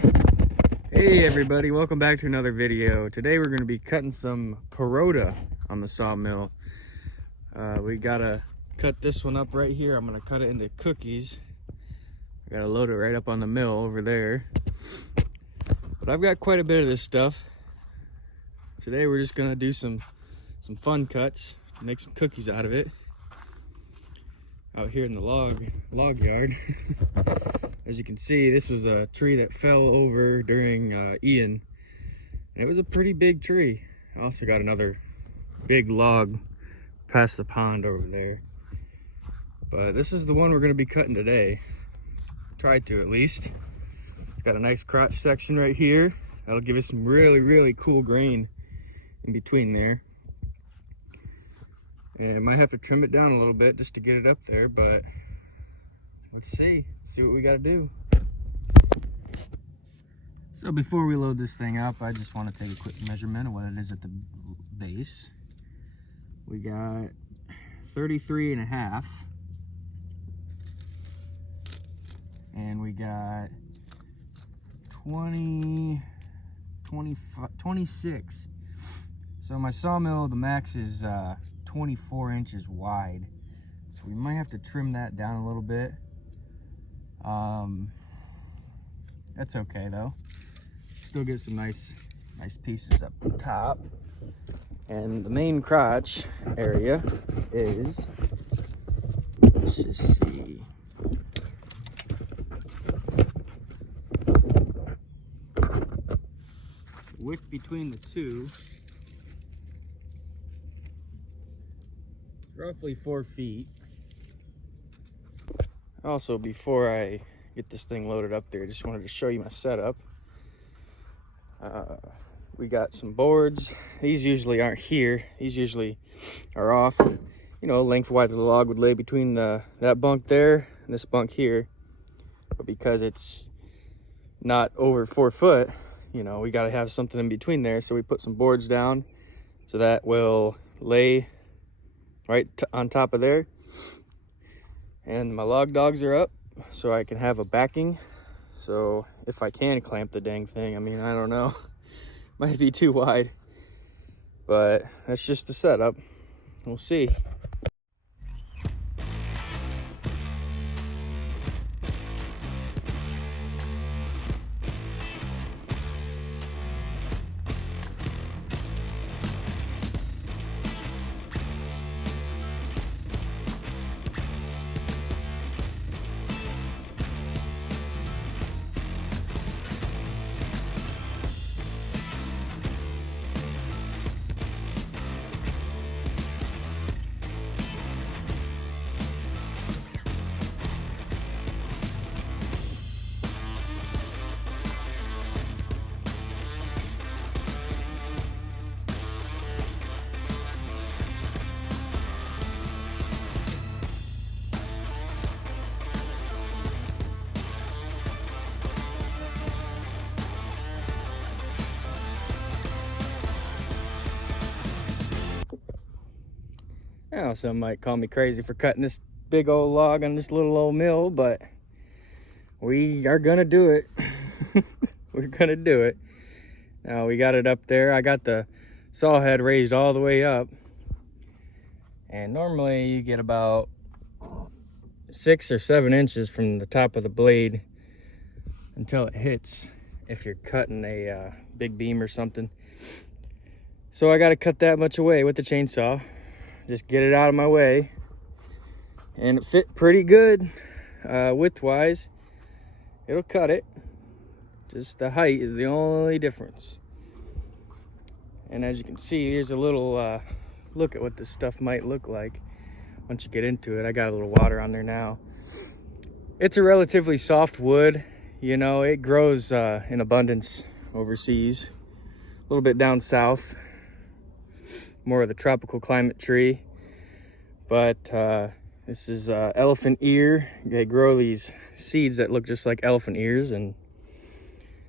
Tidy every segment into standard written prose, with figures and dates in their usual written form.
Hey everybody, welcome back to another video. Today we're going to be cutting some Parota on the sawmill. We gotta cut this one up right here. I'm going to cut it into cookies. I gotta load it right up on the mill over there. But I've got quite a bit of this stuff. Today we're just going to do some fun cuts, make some cookies out of it. Out here in the log yard. As you can see, this was a tree that fell over during Ian. And it was a pretty big tree. I also got another big log past the pond over there. But this is the one we're going to be cutting today. Tried to, at least. It's got a nice crotch section right here. That'll give us some really cool grain in between there. And I might have to trim it down a little bit just to get it up there, but let's see what we got to do. So before we load this thing up, I just want to take a quick measurement of what it is at the base. We got 33.5, and we got 26. So my sawmill, the max is 24 inches wide, so we might have to trim that down a little bit. That's okay though. Still get some nice pieces up the top. And the main crotch area is, let's just see, width between the two, roughly 4 feet. Also, before I get this thing loaded up there, I just wanted to show you my setup. We got some boards. These usually aren't here. These usually are off. You know, lengthwise of the log would lay between that bunk there and this bunk here. But because it's not over 4 foot, you know, we got to have something in between there. So we put some boards down so that will lay right on top of there. And my log dogs are up so I can have a backing. So if I can clamp the dang thing, I mean, I don't know. Might be too wide, but that's just the setup. We'll see. Now, some might call me crazy for cutting this big old log on this little old mill, but we are gonna do it. We're gonna do it. Now we got it up there. I got the saw head raised all the way up, and normally you get about 6 or 7 inches from the top of the blade until it hits if you're cutting a big beam or something. So I got to cut that much away with the chainsaw. Just get it out of my way, and it fit pretty good width-wise. It'll cut it. Just the height is the only difference. And as you can see, here's a little look at what this stuff might look like once you get into it. I got a little water on there now. It's a relatively soft wood. You know, it grows in abundance overseas, a little bit down south, more of the tropical climate tree. But this is elephant ear. They grow these seeds that look just like elephant ears, and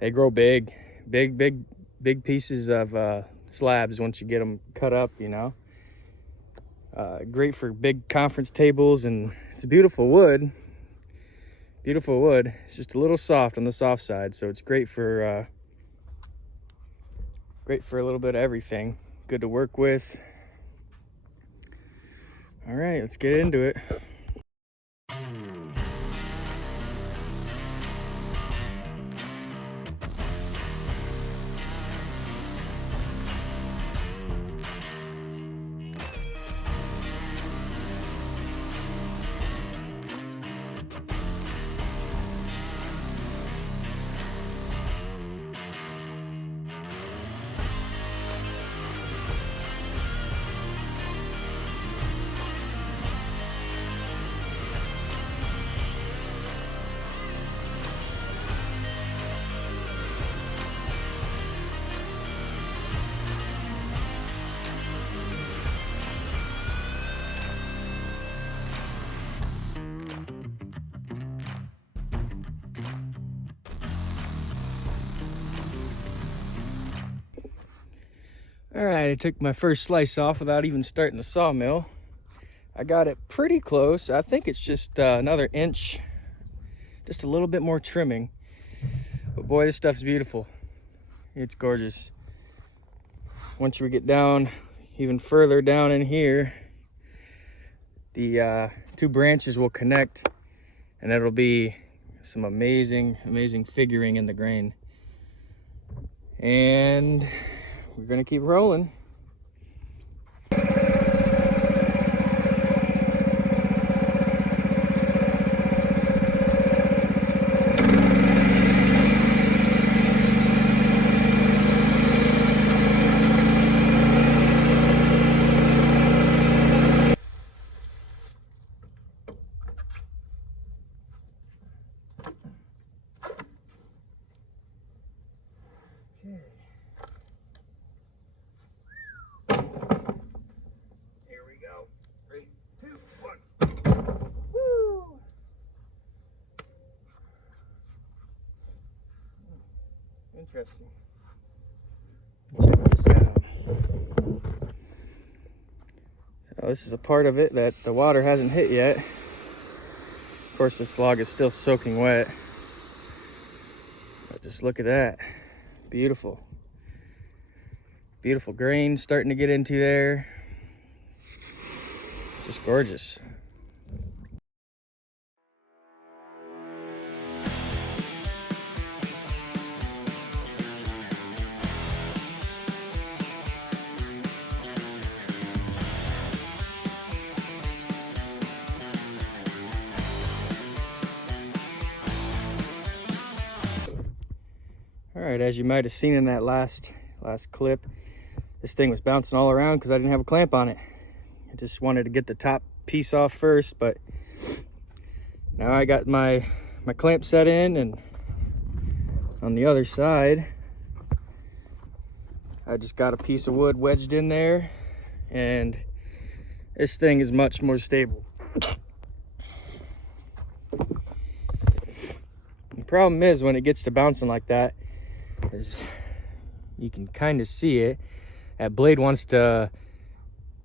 they grow big pieces of slabs once you get them cut up, you know. Great for big conference tables, and it's a beautiful wood. Beautiful wood. It's just a little soft on the soft side, so it's great for a little bit of everything. Good to work with. All right, let's get into it. All right, I took my first slice off without even starting the sawmill. I got it pretty close. I think it's just another inch, just a little bit more trimming. But boy, this stuff's beautiful. It's gorgeous. Once we get down, even further down in here, the two branches will connect, and it'll be some amazing, amazing figuring in the grain. And we're gonna keep rolling. Interesting. Check this out. So this is a part of it that the water hasn't hit yet. Of course, this log is still soaking wet. But just look at that. Beautiful. Beautiful grain starting to get into there. Just gorgeous. All right, as you might have seen in that last clip, this thing was bouncing all around because I didn't have a clamp on it. I just wanted to get the top piece off first, but now I got my clamp set in, and on the other side, I just got a piece of wood wedged in there, and this thing is much more stable. The problem is when it gets to bouncing like that, is you can kind of see it. That blade wants to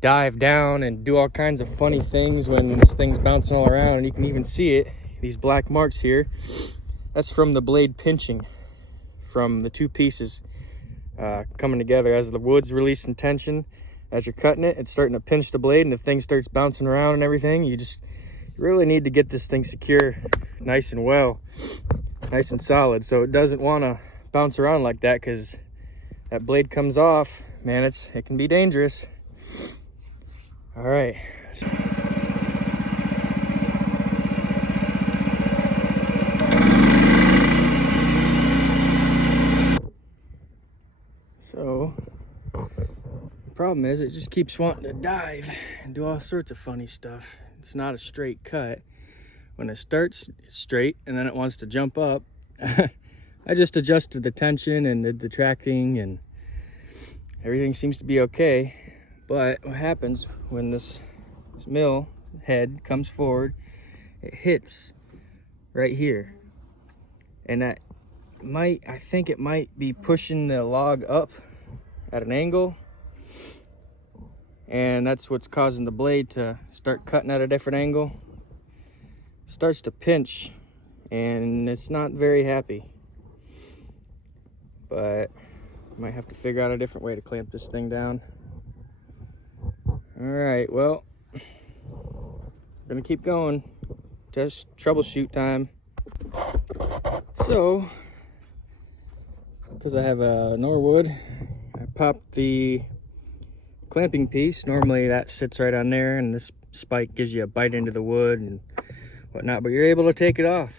dive down and do all kinds of funny things when this thing's bouncing all around, and you can even see it, these black marks here. That's from the blade pinching, from the two pieces coming together. As the wood's releasing tension, as you're cutting it, it's starting to pinch the blade, and the thing starts bouncing around and everything. You really need to get this thing secure nice and well, nice and solid, so it doesn't want to bounce around like that, because that blade comes off, man, it can be dangerous. All right. So the problem is it just keeps wanting to dive and do all sorts of funny stuff. It's not a straight cut. When it starts straight and then it wants to jump up, I just adjusted the tension and the tracking, and everything seems to be okay. But what happens when this mill head comes forward, it hits right here, and I think it might be pushing the log up at an angle, and that's what's causing the blade to start cutting at a different angle. It starts to pinch and it's not very happy. But might have to figure out a different way to clamp this thing down. All right, well, gonna keep going. Just troubleshoot time. So, because I have a Norwood, I popped the clamping piece. Normally that sits right on there, and this spike gives you a bite into the wood and whatnot, but you're able to take it off.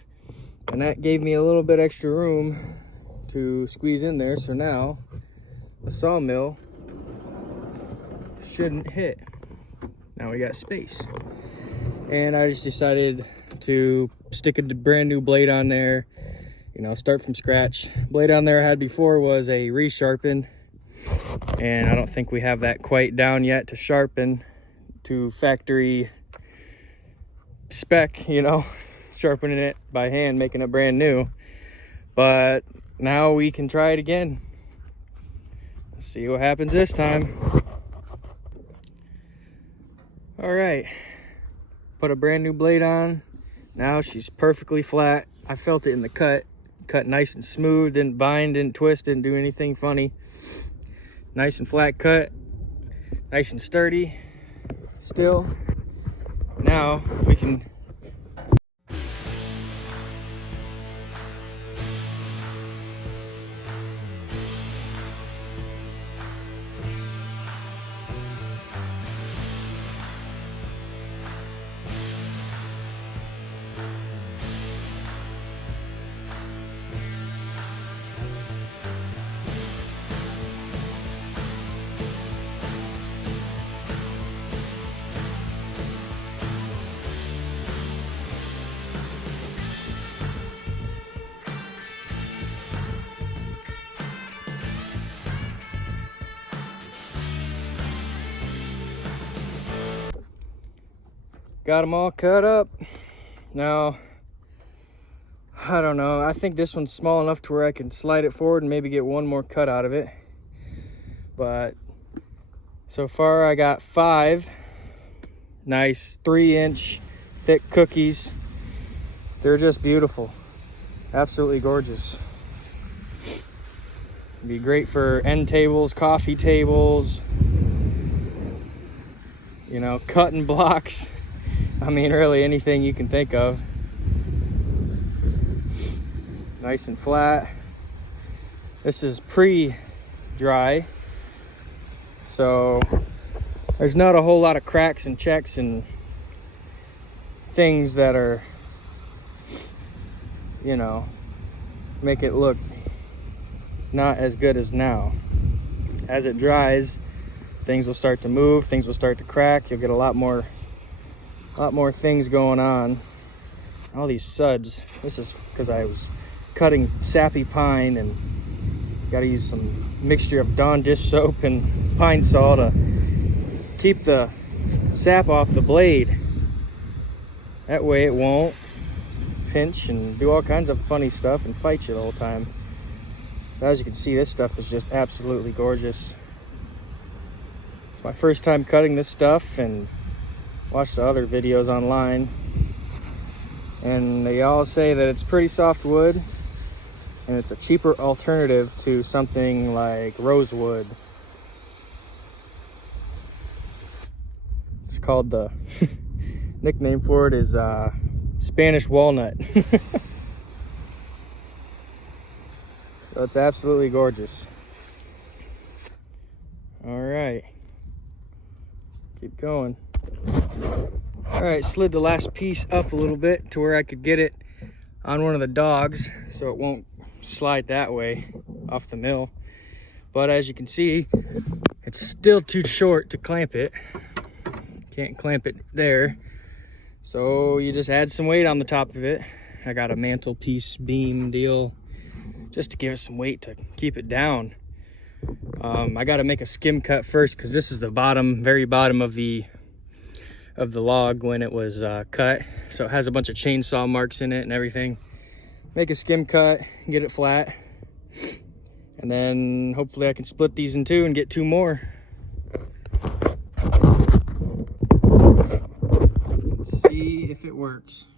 And that gave me a little bit extra room to squeeze in there, so now the sawmill shouldn't hit. Now we got space. And I just decided to stick a brand new blade on there, you know, start from scratch. Blade on there I had before was a resharpen, and I don't think we have that quite down yet to sharpen to factory spec, you know, sharpening it by hand, making it brand new. But now we can try it again. Let's see what happens this time. All right, put a brand new blade on. Now she's perfectly flat. I felt it in the cut nice and smooth, didn't bind, didn't twist, didn't do anything funny. Nice and flat cut, nice and sturdy still. Now we can got them all cut up. Now, I don't know, I think this one's small enough to where I can slide it forward and maybe get one more cut out of it. But so far I got 5 nice 3-inch thick cookies. They're just beautiful, absolutely gorgeous. Be great for end tables, coffee tables, you know, cutting blocks. I mean, really anything you can think of. Nice and flat. This is pre-dry, so there's not a whole lot of cracks and checks and things that are, you know, make it look not as good as now. As it dries, things will start to move, things will start to crack. You'll get a lot more things going on. All these suds. This is because I was cutting sappy pine and got to use some mixture of Dawn dish soap and pine saw to keep the sap off the blade. That way it won't pinch and do all kinds of funny stuff and fight you the whole time. But as you can see, this stuff is just absolutely gorgeous. It's my first time cutting this stuff, and watched the other videos online, and they all say that it's pretty soft wood and it's a cheaper alternative to something like rosewood. It's called, the nickname for it is Spanish walnut. So it's absolutely gorgeous. All right, keep going. All right, slid the last piece up a little bit to where I could get it on one of the dogs so it won't slide that way off the mill. But as you can see, it's still too short to clamp it. Can't clamp it there. So you just add some weight on the top of it. I got a mantelpiece beam deal just to give it some weight to keep it down. I got to make a skim cut first because this is the bottom, very bottom of the log when it was cut, so it has a bunch of chainsaw marks in it and everything. Make a skim cut, get it flat, and then hopefully I can split these in two and get 2 more. Let's see if it works.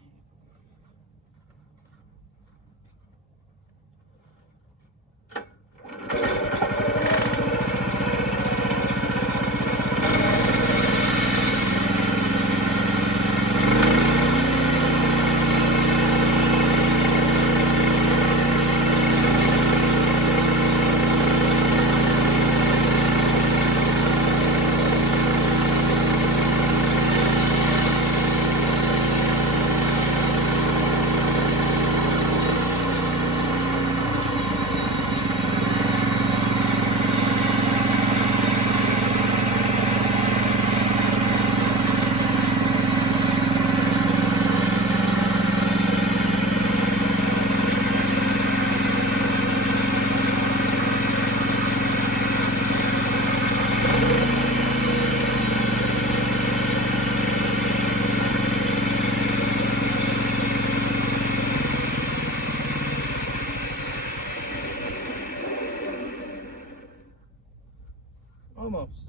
almost.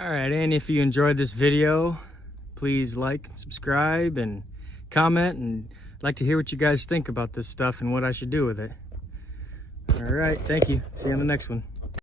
All right, and if you enjoyed this video, please like and subscribe and comment, and I'd like to hear what you guys think about this stuff and what I should do with it. All right, thank you. See you on the next one.